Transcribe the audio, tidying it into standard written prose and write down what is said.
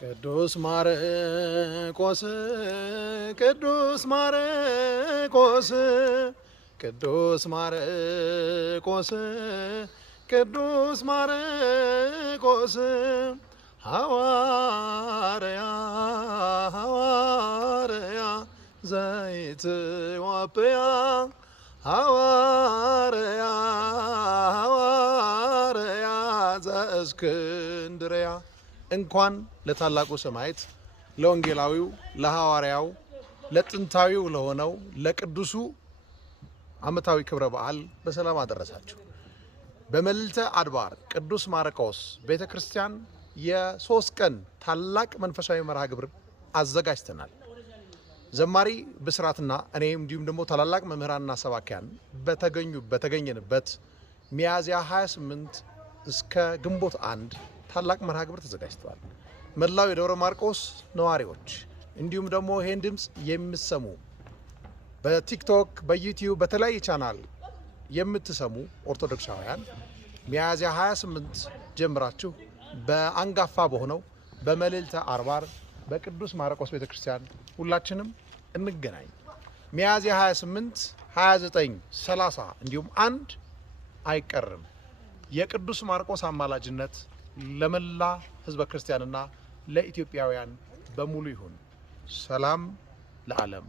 ቅዱስ ማርቆስ ቅዱስ ማርቆስ ቅዱስ ማርቆስ ቅዱስ ማርቆስ ሐዋርያ ሐዋርያ ዘኢትዮጵያ ሐዋርያ ሐዋርያ ዘእስክንድርያ እንኳን ለታላቁ ሰማዕት ለወንጌላዊው ለሐዋርያው ለጥንታዊው ለሆነው ለቅዱሱ ዓመታዊ ክብረ በዓል በሰላም አደረሳችሁ። በመልዕልተ አድባር ቅዱስ ማርቆስ ቤተክርስቲያን የ3 ቀን ታላቅ መንፈሳዊ መርሃ ግብር አዘጋጅተናል። ዘማሪ ብስራትና እኔ እንዲሁም ደግሞ ታላላቅ መምህራንና ሰባኪያን በተገኘንበት ሚያዝያ 28 እስከ ግንቦት 1 ታላቅ መርሃ ግብር ተዘጋጅቷል። መላው የደብረ ማርቆስ ነዋሪዎች እንዲሁም ደግሞ ይሄን ድምጽ የምትሰሙ በቲክቶክ በዩቲዩብ በተለያየ ቻናል የምትሰሙ ኦርቶዶክሳውያን ሚያዝያ 28 ጀምራችሁ በአንጋፋ በሆነው በመልዕልተ አድባር በቅዱስ ማርቆስ ቤተክርስቲያን ሁላችንም እንገናኝ። ሚያዝያ 28 29 30 እንዲሁም 1 አይቀርም። የቅዱስ ማርቆስ አማላጅነት ለመላ ህዝበ ክርስቲያንና ለኢትዮጵያውያን በሙሉ ይሁን። ሰላም ለዓለም።